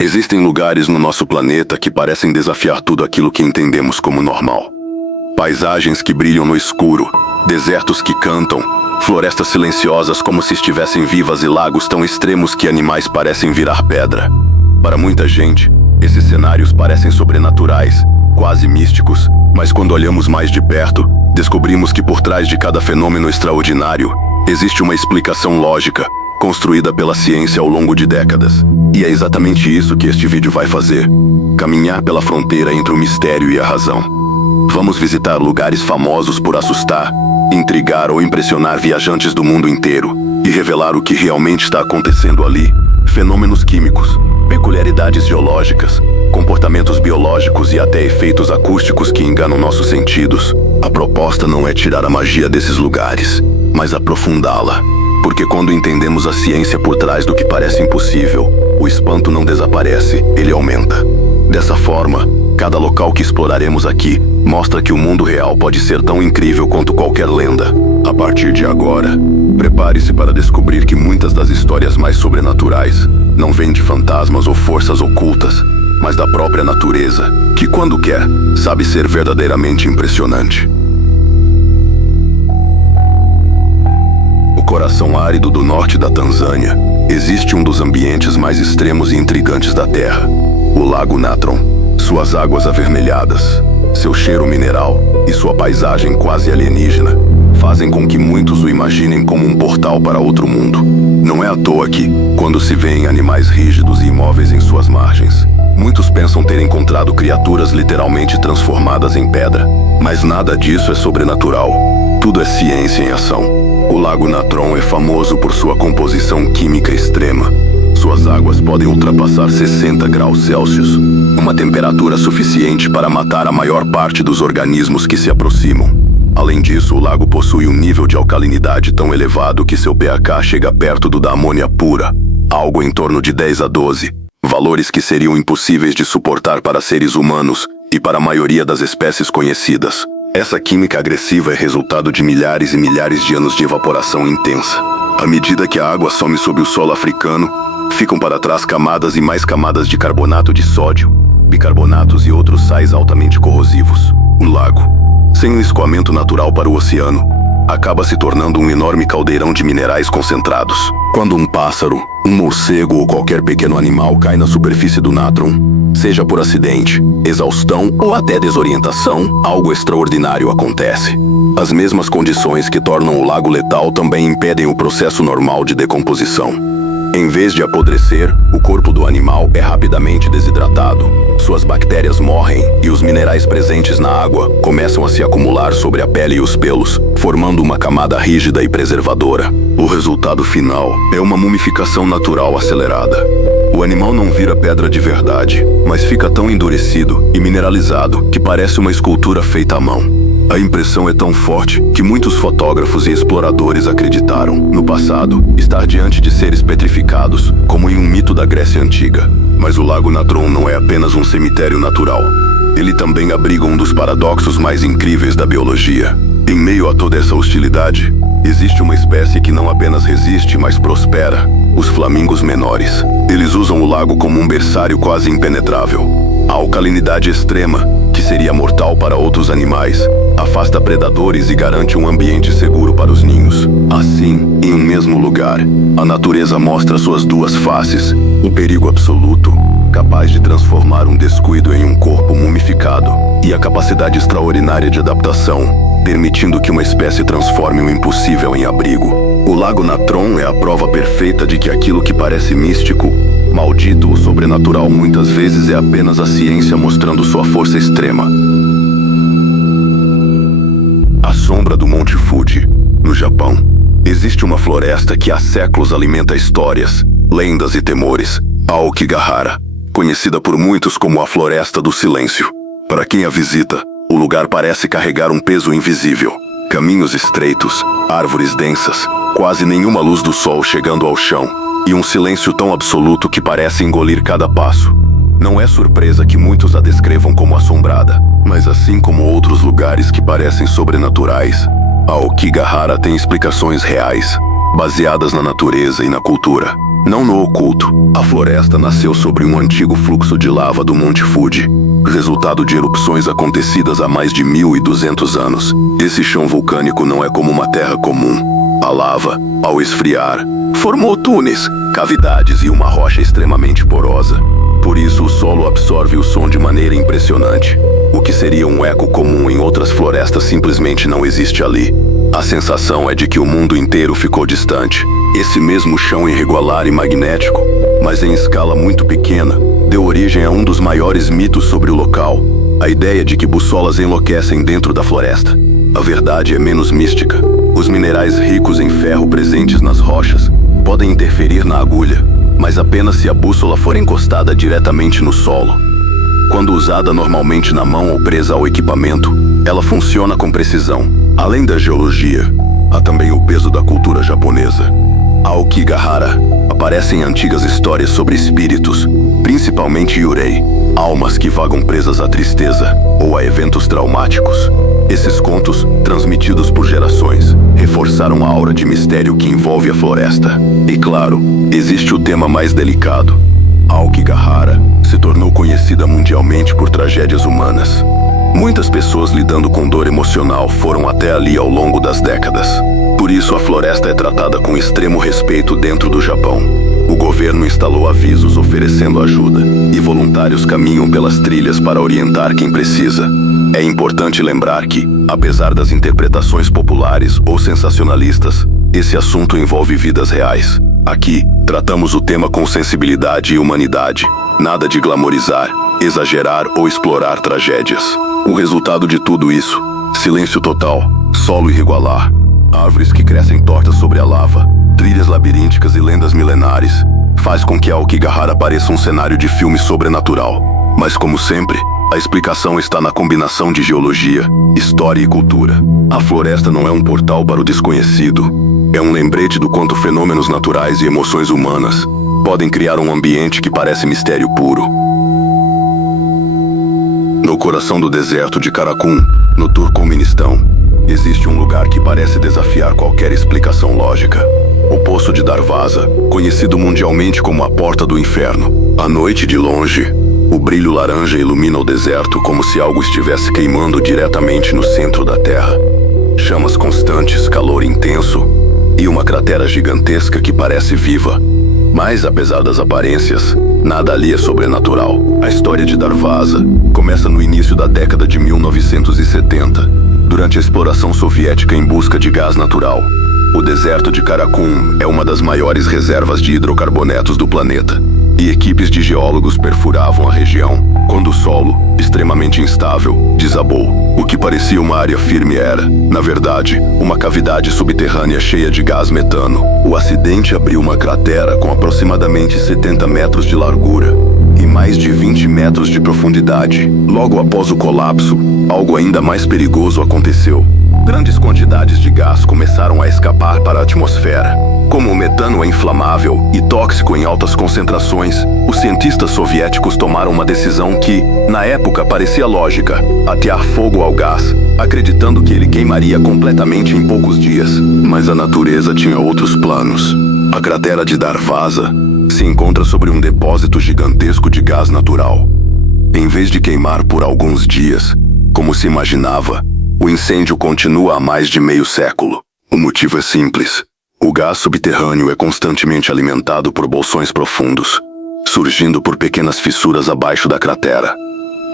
Existem lugares no nosso planeta que parecem desafiar tudo aquilo que entendemos como normal. Paisagens que brilham no escuro, desertos que cantam, florestas silenciosas como se estivessem vivas e lagos tão extremos que animais parecem virar pedra. Para muita gente, esses cenários parecem sobrenaturais, quase místicos, mas quando olhamos mais de perto, descobrimos que por trás de cada fenômeno extraordinário, existe uma explicação lógica, construída pela ciência ao longo de décadas. E é exatamente isso que este vídeo vai fazer: caminhar pela fronteira entre o mistério e a razão. Vamos visitar lugares famosos por assustar, intrigar ou impressionar viajantes do mundo inteiro e revelar o que realmente está acontecendo ali. Fenômenos químicos, peculiaridades geológicas, comportamentos biológicos e até efeitos acústicos que enganam nossos sentidos. A proposta não é tirar a magia desses lugares, mas aprofundá-la. Porque quando entendemos a ciência por trás do que parece impossível, o espanto não desaparece, ele aumenta. Dessa forma, cada local que exploraremos aqui mostra que o mundo real pode ser tão incrível quanto qualquer lenda. A partir de agora, prepare-se para descobrir que muitas das histórias mais sobrenaturais não vêm de fantasmas ou forças ocultas, mas da própria natureza, que quando quer, sabe ser verdadeiramente impressionante. No coração árido do norte da Tanzânia, existe um dos ambientes mais extremos e intrigantes da Terra, o Lago Natron. Suas águas avermelhadas, seu cheiro mineral e sua paisagem quase alienígena fazem com que muitos o imaginem como um portal para outro mundo. Não é à toa que, quando se vêem animais rígidos e imóveis em suas margens, muitos pensam ter encontrado criaturas literalmente transformadas em pedra. Mas nada disso é sobrenatural. Tudo é ciência em ação. O Lago Natron é famoso por sua composição química extrema. Suas águas podem ultrapassar 60 graus Celsius, uma temperatura suficiente para matar a maior parte dos organismos que se aproximam. Além disso, o lago possui um nível de alcalinidade tão elevado que seu pH chega perto do da amônia pura, algo em torno de 10 a 12, valores que seriam impossíveis de suportar para seres humanos e para a maioria das espécies conhecidas. Essa química agressiva é resultado de milhares e milhares de anos de evaporação intensa. À medida que a água some sob o solo africano, ficam para trás camadas e mais camadas de carbonato de sódio, bicarbonatos e outros sais altamente corrosivos. O lago, sem um escoamento natural para o oceano, acaba se tornando um enorme caldeirão de minerais concentrados. Quando um pássaro, um morcego ou qualquer pequeno animal cai na superfície do Natron, seja por acidente, exaustão ou até desorientação, algo extraordinário acontece. As mesmas condições que tornam o lago letal também impedem o processo normal de decomposição. Em vez de apodrecer, o corpo do animal é rapidamente desidratado. Suas bactérias morrem e os minerais presentes na água começam a se acumular sobre a pele e os pelos, formando uma camada rígida e preservadora. O resultado final é uma mumificação natural acelerada. O animal não vira pedra de verdade, mas fica tão endurecido e mineralizado que parece uma escultura feita à mão. A impressão é tão forte que muitos fotógrafos e exploradores acreditaram, no passado, estar diante de seres petrificados, como em um mito da Grécia Antiga. Mas o Lago Natron não é apenas um cemitério natural. Ele também abriga um dos paradoxos mais incríveis da biologia. Em meio a toda essa hostilidade, existe uma espécie que não apenas resiste, mas prospera: os flamingos menores. Eles usam o lago como um berçário quase impenetrável. A alcalinidade extrema, que seria mortal para outros animais, afasta predadores e garante um ambiente seguro para os ninhos. Assim, em um mesmo lugar, a natureza mostra suas duas faces: o perigo absoluto, capaz de transformar um descuido em um corpo mumificado, e a capacidade extraordinária de adaptação, permitindo que uma espécie transforme o impossível em abrigo. O Lago Natron é a prova perfeita de que aquilo que parece místico, maldito ou sobrenatural muitas vezes é apenas a ciência mostrando sua força extrema. À sombra do Monte Fuji, no Japão, existe uma floresta que há séculos alimenta histórias, lendas e temores: a Aokigahara, conhecida por muitos como a Floresta do Silêncio. Para quem a visita, o lugar parece carregar um peso invisível. Caminhos estreitos, árvores densas, quase nenhuma luz do sol chegando ao chão, e um silêncio tão absoluto que parece engolir cada passo. Não é surpresa que muitos a descrevam como assombrada, mas assim como outros lugares que parecem sobrenaturais, a Aokigahara tem explicações reais, baseadas na natureza e na cultura. não no oculto. A floresta nasceu sobre um antigo fluxo de lava do Monte Fuji, resultado de erupções acontecidas há mais de 1.200 anos. Esse chão vulcânico não é como uma terra comum. A lava, ao esfriar, formou túneis, cavidades e uma rocha extremamente porosa. Por isso o solo absorve o som de maneira impressionante. O que seria um eco comum em outras florestas simplesmente não existe ali. A sensação é de que o mundo inteiro ficou distante. Esse mesmo chão irregular e magnético, mas em escala muito pequena, deu origem a um dos maiores mitos sobre o local: a ideia de que bussolas enlouquecem dentro da floresta. A verdade é menos mística. Os minerais ricos em ferro presentes nas rochas podem interferir na agulha, mas apenas se a bússola for encostada diretamente no solo. Quando usada normalmente na mão ou presa ao equipamento, ela funciona com precisão. Além da geologia, há também o peso da cultura japonesa. Aokigahara aparecem antigas histórias sobre espíritos, principalmente yurei, almas que vagam presas à tristeza ou a eventos traumáticos. Esses contos, transmitidos por gerações, reforçaram a aura de mistério que envolve a floresta. E claro, existe o tema mais delicado. Aokigahara se tornou conhecida mundialmente por tragédias humanas. Muitas pessoas lidando com dor emocional foram até ali ao longo das décadas. Por isso a floresta é tratada com extremo respeito dentro do Japão. O governo instalou avisos oferecendo ajuda, e voluntários caminham pelas trilhas para orientar quem precisa. É importante lembrar que, apesar das interpretações populares ou sensacionalistas, esse assunto envolve vidas reais. Aqui, tratamos o tema com sensibilidade e humanidade. Nada de glamorizar, exagerar ou explorar tragédias. O resultado de tudo isso: silêncio total, solo irregular, árvores que crescem tortas sobre a lava, trilhas labirínticas e lendas milenares, faz com que Aokigahara pareça um cenário de filme sobrenatural. Mas como sempre, a explicação está na combinação de geologia, história e cultura. A floresta não é um portal para o desconhecido. É um lembrete do quanto fenômenos naturais e emoções humanas podem criar um ambiente que parece mistério puro. No coração do deserto de Karakum, no Turcomenistão, existe um lugar que parece desafiar qualquer explicação lógica. O Poço de Darvaza, conhecido mundialmente como a Porta do Inferno. À noite, de longe, o brilho laranja ilumina o deserto como se algo estivesse queimando diretamente no centro da terra. Chamas constantes, calor intenso e uma cratera gigantesca que parece viva. Mas, apesar das aparências, nada ali é sobrenatural. A história de Darvaza começa no início da década de 1970, durante a exploração soviética em busca de gás natural. O deserto de Karakum é uma das maiores reservas de hidrocarbonetos do planeta, e equipes de geólogos perfuravam a região quando o solo, extremamente instável, desabou. O que parecia uma área firme era, na verdade, uma cavidade subterrânea cheia de gás metano. O acidente abriu uma cratera com aproximadamente 70 metros de largura e mais de 20 metros de profundidade. Logo após o colapso, algo ainda mais perigoso aconteceu. Grandes quantidades de gás começaram a escapar para a atmosfera. Como o metano é inflamável e tóxico em altas concentrações, os cientistas soviéticos tomaram uma decisão que, na época, parecia lógica: atear fogo ao gás, acreditando que ele queimaria completamente em poucos dias. Mas a natureza tinha outros planos. A cratera de Darvaza se encontra sobre um depósito gigantesco de gás natural. Em vez de queimar por alguns dias, como se imaginava, o incêndio continua há mais de meio século. O motivo é simples. O gás subterrâneo é constantemente alimentado por bolsões profundos, surgindo por pequenas fissuras abaixo da cratera.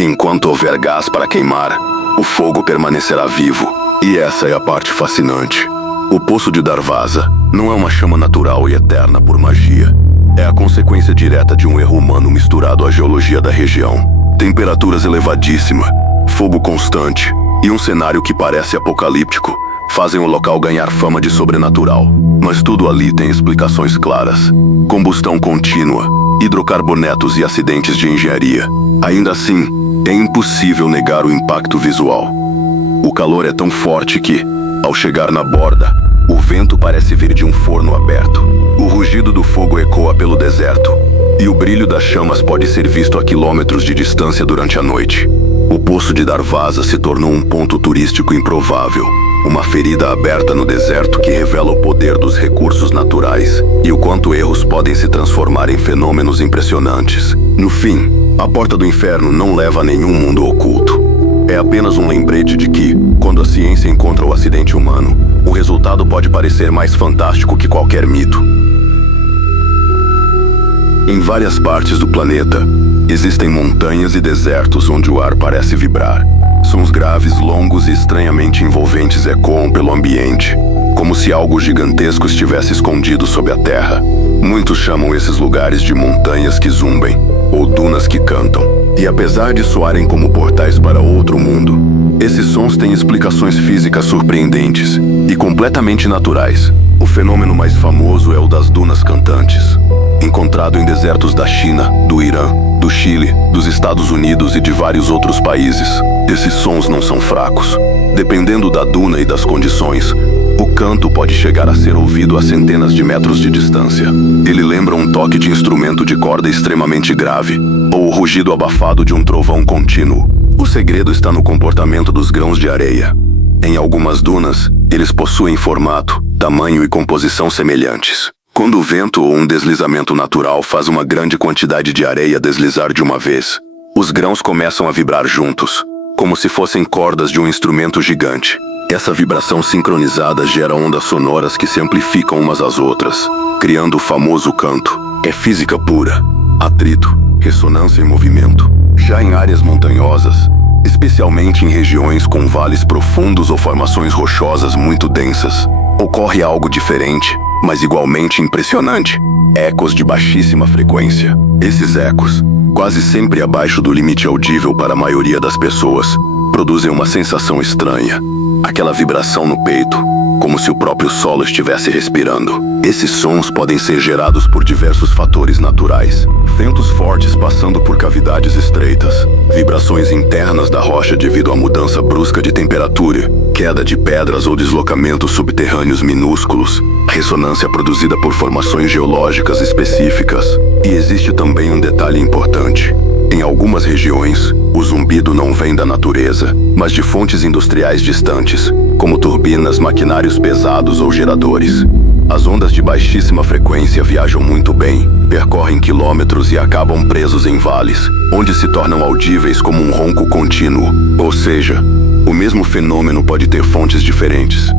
Enquanto houver gás para queimar, o fogo permanecerá vivo. E essa é a parte fascinante. O Poço de Darvaza não é uma chama natural e eterna por magia. É a consequência direta de um erro humano misturado à geologia da região. Temperaturas elevadíssimas, fogo constante e um cenário que parece apocalíptico fazem o local ganhar fama de sobrenatural. Mas tudo ali tem explicações claras: combustão contínua, hidrocarbonetos e acidentes de engenharia. Ainda assim, é impossível negar o impacto visual. O calor é tão forte que, ao chegar na borda, o vento parece vir de um forno aberto. O rugido do fogo ecoa pelo deserto, e o brilho das chamas pode ser visto a quilômetros de distância durante a noite. O Poço de Darvaza se tornou um ponto turístico improvável. uma ferida aberta no deserto que revela o poder dos recursos naturais e o quanto erros podem se transformar em fenômenos impressionantes. No fim, a porta do inferno não leva a nenhum mundo oculto. É apenas um lembrete de que, quando a ciência encontra o acidente humano, o resultado pode parecer mais fantástico que qualquer mito. Em várias partes do planeta, existem montanhas e desertos onde o ar parece vibrar. Sons graves, longos e estranhamente envolventes ecoam pelo ambiente, como se algo gigantesco estivesse escondido sob a terra. Muitos chamam esses lugares de montanhas que zumbem, ou dunas que cantam. E apesar de soarem como portais para outro mundo, esses sons têm explicações físicas surpreendentes e completamente naturais. O fenômeno mais famoso é o das dunas cantantes, encontrado em desertos da China, do Irã, do Chile, dos Estados Unidos e de vários outros países. Esses sons não são fracos. Dependendo da duna e das condições, o canto pode chegar a ser ouvido a centenas de metros de distância. Ele lembra um toque de instrumento de corda extremamente grave, ou o rugido abafado de um trovão contínuo. O segredo está no comportamento dos grãos de areia. Em algumas dunas, eles possuem formato, tamanho e composição semelhantes. Quando o vento ou um deslizamento natural faz uma grande quantidade de areia deslizar de uma vez, os grãos começam a vibrar juntos, como se fossem cordas de um instrumento gigante. Essa vibração sincronizada gera ondas sonoras que se amplificam umas às outras, criando o famoso canto. É física pura. Atrito, ressonância e movimento. Já em áreas montanhosas, especialmente em regiões com vales profundos ou formações rochosas muito densas, ocorre algo diferente, mas igualmente impressionante. Ecos de baixíssima frequência. Esses ecos, quase sempre abaixo do limite audível para a maioria das pessoas, produzem uma sensação estranha. Aquela vibração no peito, como se o próprio solo estivesse respirando. Esses sons podem ser gerados por diversos fatores naturais. Ventos fortes passando por cavidades estreitas, vibrações internas da rocha devido à mudança brusca de temperatura, queda de pedras ou deslocamentos subterrâneos minúsculos, ressonância produzida por formações geológicas específicas. E existe também um detalhe importante. Em algumas regiões, o zumbido não vem da natureza, mas de fontes industriais distantes, como turbinas, maquinários pesados ou geradores. As ondas de baixíssima frequência viajam muito bem, percorrem quilômetros e acabam presos em vales, onde se tornam audíveis como um ronco contínuo. Ou seja, o mesmo fenômeno pode ter fontes diferentes.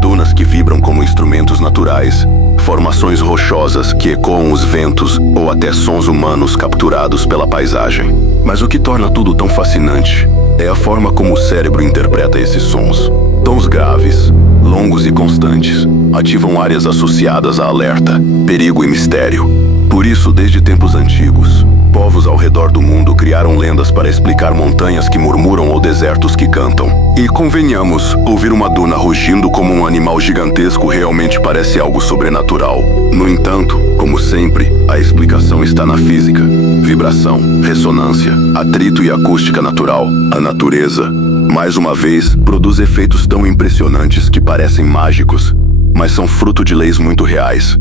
Dunas que vibram como instrumentos naturais, formações rochosas que ecoam os ventos ou até sons humanos capturados pela paisagem. Mas o que torna tudo tão fascinante é a forma como o cérebro interpreta esses sons. Tons graves, longos e constantes, ativam áreas associadas a alerta, perigo e mistério. Por isso, desde tempos antigos, povos ao redor do mundo criaram lendas para explicar montanhas que murmuram ou desertos que cantam. E convenhamos, ouvir uma duna rugindo como um animal gigantesco realmente parece algo sobrenatural. No entanto, como sempre, a explicação está na física. Vibração, ressonância, atrito e acústica natural. A natureza, mais uma vez, produz efeitos tão impressionantes que parecem mágicos, mas são fruto de leis muito reais.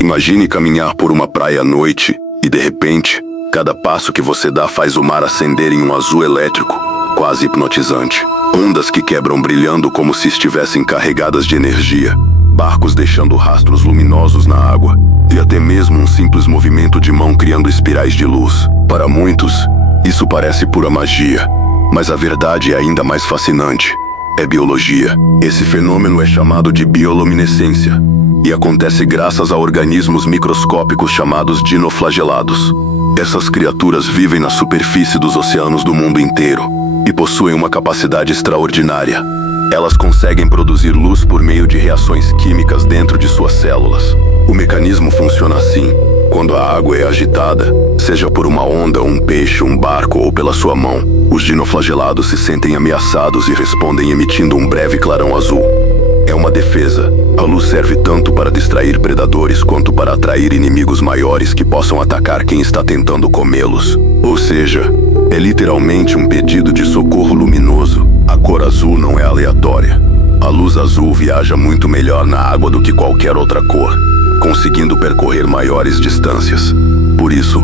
Imagine caminhar por uma praia à noite e, de repente, cada passo que você dá faz o mar acender em um azul elétrico, quase hipnotizante. Ondas que quebram brilhando como se estivessem carregadas de energia, barcos deixando rastros luminosos na água, e até mesmo um simples movimento de mão criando espirais de luz. Para muitos, isso parece pura magia, mas a verdade é ainda mais fascinante. É biologia. Esse fenômeno é chamado de bioluminescência e acontece graças a organismos microscópicos chamados dinoflagelados. Essas criaturas vivem na superfície dos oceanos do mundo inteiro e possuem uma capacidade extraordinária. Elas conseguem produzir luz por meio de reações químicas dentro de suas células. O mecanismo funciona assim. Quando a água é agitada, seja por uma onda, um peixe, um barco ou pela sua mão, os dinoflagelados se sentem ameaçados e respondem emitindo um breve clarão azul. É uma defesa. A luz serve tanto para distrair predadores quanto para atrair inimigos maiores que possam atacar quem está tentando comê-los. Ou seja, é literalmente um pedido de socorro luminoso. A cor azul não é aleatória. A luz azul viaja muito melhor na água do que qualquer outra cor, conseguindo percorrer maiores distâncias. Por isso,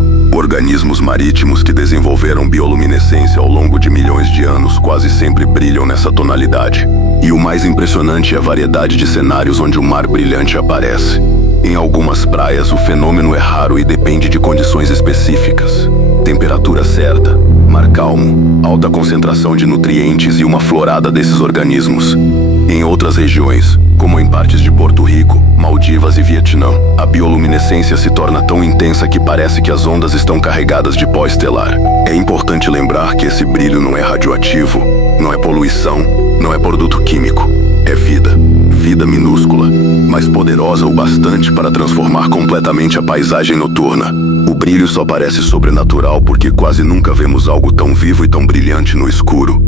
organismos marítimos que desenvolveram bioluminescência ao longo de milhões de anos quase sempre brilham nessa tonalidade. E o mais impressionante é a variedade de cenários onde o mar brilhante aparece. Em algumas praias, o fenômeno é raro e depende de condições específicas. Temperatura certa, mar calmo, alta concentração de nutrientes e uma florada desses organismos. Em outras regiões, como em partes de Porto Rico, Maldivas e Vietnã, a bioluminescência se torna tão intensa que parece que as ondas estão carregadas de pó estelar. É importante lembrar que esse brilho não é radioativo, não é poluição, não é produto químico. É vida. Vida minúscula, mas poderosa o bastante para transformar completamente a paisagem noturna. O brilho só parece sobrenatural porque quase nunca vemos algo tão vivo e tão brilhante no escuro.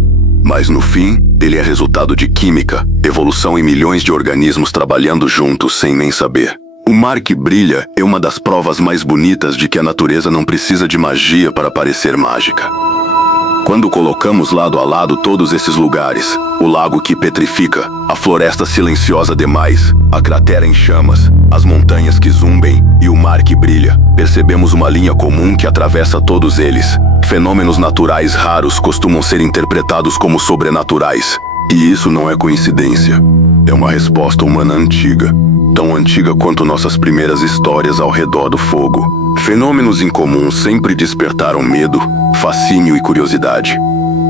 Mas no fim, ele é resultado de química, evolução e milhões de organismos trabalhando juntos sem nem saber. O mar que brilha é uma das provas mais bonitas de que a natureza não precisa de magia para parecer mágica. Quando colocamos lado a lado todos esses lugares, o lago que petrifica, a floresta silenciosa demais, a cratera em chamas, as montanhas que zumbem e o mar que brilha, percebemos uma linha comum que atravessa todos eles. Fenômenos naturais raros costumam ser interpretados como sobrenaturais. E isso não é coincidência. É uma resposta humana antiga, tão antiga quanto nossas primeiras histórias ao redor do fogo. Fenômenos incomuns sempre despertaram medo, fascínio e curiosidade.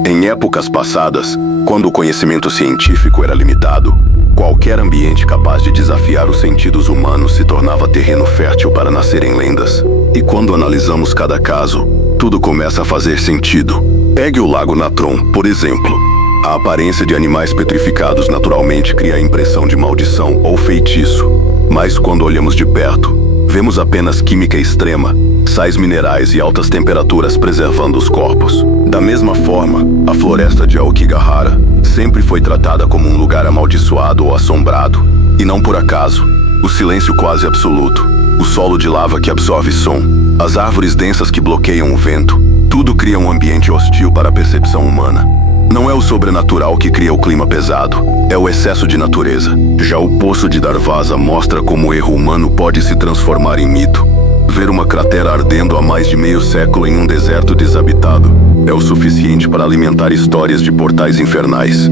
Em épocas passadas, quando o conhecimento científico era limitado, qualquer ambiente capaz de desafiar os sentidos humanos se tornava terreno fértil para nascerem lendas. E quando analisamos cada caso, tudo começa a fazer sentido. Pegue o Lago Natron, por exemplo. A aparência de animais petrificados naturalmente cria a impressão de maldição ou feitiço. Mas quando olhamos de perto, vemos apenas química extrema, sais minerais e altas temperaturas preservando os corpos. Da mesma forma, a floresta de Aokigahara sempre foi tratada como um lugar amaldiçoado ou assombrado. E não por acaso. O silêncio quase absoluto, o solo de lava que absorve som, as árvores densas que bloqueiam o vento, tudo cria um ambiente hostil para a percepção humana. Não é o sobrenatural que cria o clima pesado, é o excesso de natureza. Já o Poço de Darvaza mostra como o erro humano pode se transformar em mito. Ver uma cratera ardendo há mais de meio século em um deserto desabitado é o suficiente para alimentar histórias de portais infernais.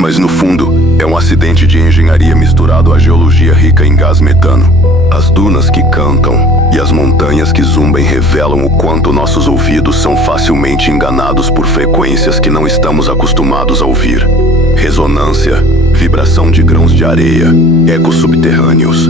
Mas no fundo, é um acidente de engenharia misturado à geologia rica em gás metano. As dunas que cantam e as montanhas que zumbem revelam o quanto nossos ouvidos são facilmente enganados por frequências que não estamos acostumados a ouvir. Ressonância, vibração de grãos de areia, ecos subterrâneos.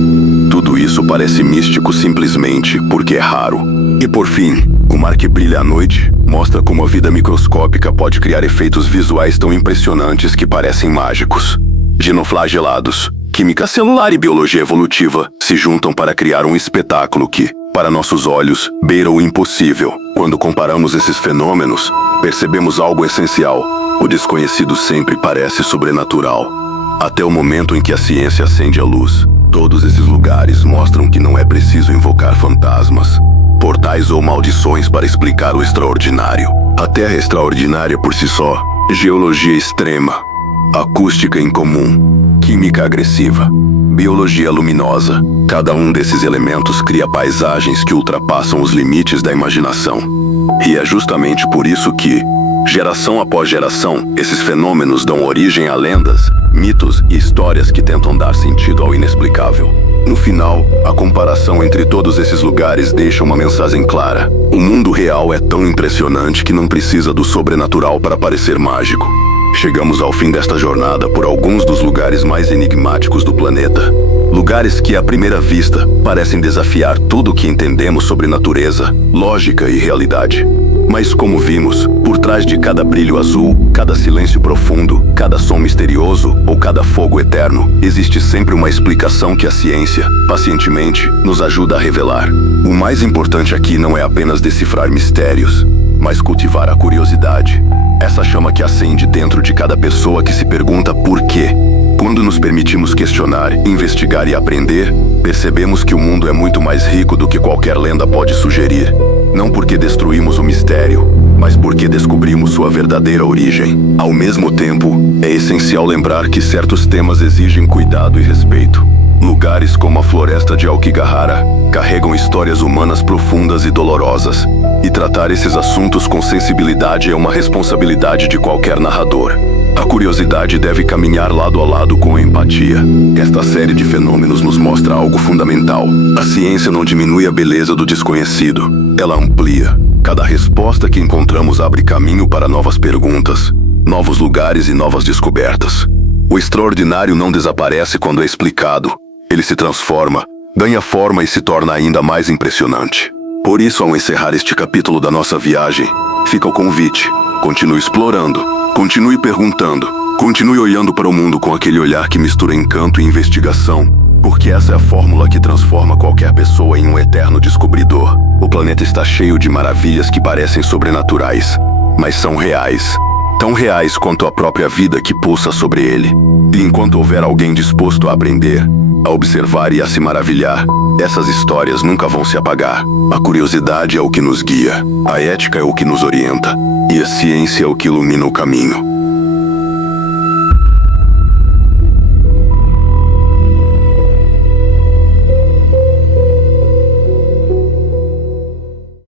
Tudo isso parece místico simplesmente porque é raro. E por fim, o mar que brilha à noite mostra como a vida microscópica pode criar efeitos visuais tão impressionantes que parecem mágicos. Dinoflagelados, química celular e biologia evolutiva se juntam para criar um espetáculo que, para nossos olhos, beira o impossível. Quando comparamos esses fenômenos, percebemos algo essencial. O desconhecido sempre parece sobrenatural. Até o momento em que a ciência acende a luz, todos esses lugares mostram que não é preciso invocar fantasmas, portais ou maldições para explicar o extraordinário. A Terra é extraordinária por si só. Geologia extrema, acústica incomum, química agressiva, biologia luminosa. Cada um desses elementos cria paisagens que ultrapassam os limites da imaginação. E é justamente por isso que, geração após geração, esses fenômenos dão origem a lendas, mitos e histórias que tentam dar sentido ao inexplicável. No final, a comparação entre todos esses lugares deixa uma mensagem clara. O mundo real é tão impressionante que não precisa do sobrenatural para parecer mágico. Chegamos ao fim desta jornada por alguns dos lugares mais enigmáticos do planeta. Lugares que, à primeira vista, parecem desafiar tudo o que entendemos sobre natureza, lógica e realidade. Mas como vimos, por trás de cada brilho azul, cada silêncio profundo, cada som misterioso ou cada fogo eterno, existe sempre uma explicação que a ciência, pacientemente, nos ajuda a revelar. O mais importante aqui não é apenas decifrar mistérios, mas cultivar a curiosidade. Essa chama que acende dentro de cada pessoa que se pergunta por quê. Quando nos permitimos questionar, investigar e aprender, percebemos que o mundo é muito mais rico do que qualquer lenda pode sugerir. Não porque destruímos o mistério, mas porque descobrimos sua verdadeira origem. Ao mesmo tempo, é essencial lembrar que certos temas exigem cuidado e respeito. Lugares como a floresta de Aokigahara carregam histórias humanas profundas e dolorosas, e tratar esses assuntos com sensibilidade é uma responsabilidade de qualquer narrador. A curiosidade deve caminhar lado a lado com a empatia. Esta série de fenômenos nos mostra algo fundamental. A ciência não diminui a beleza do desconhecido, ela amplia. Cada resposta que encontramos abre caminho para novas perguntas, novos lugares e novas descobertas. O extraordinário não desaparece quando é explicado. Ele se transforma, ganha forma e se torna ainda mais impressionante. Por isso, ao encerrar este capítulo da nossa viagem, fica o convite. Continue explorando, continue perguntando, continue olhando para o mundo com aquele olhar que mistura encanto e investigação, porque essa é a fórmula que transforma qualquer pessoa em um eterno descobridor. O planeta está cheio de maravilhas que parecem sobrenaturais, mas são reais. Tão reais quanto a própria vida que pulsa sobre ele. E enquanto houver alguém disposto a aprender, a observar e a se maravilhar, essas histórias nunca vão se apagar. A curiosidade é o que nos guia, a ética é o que nos orienta, e a ciência é o que ilumina o caminho.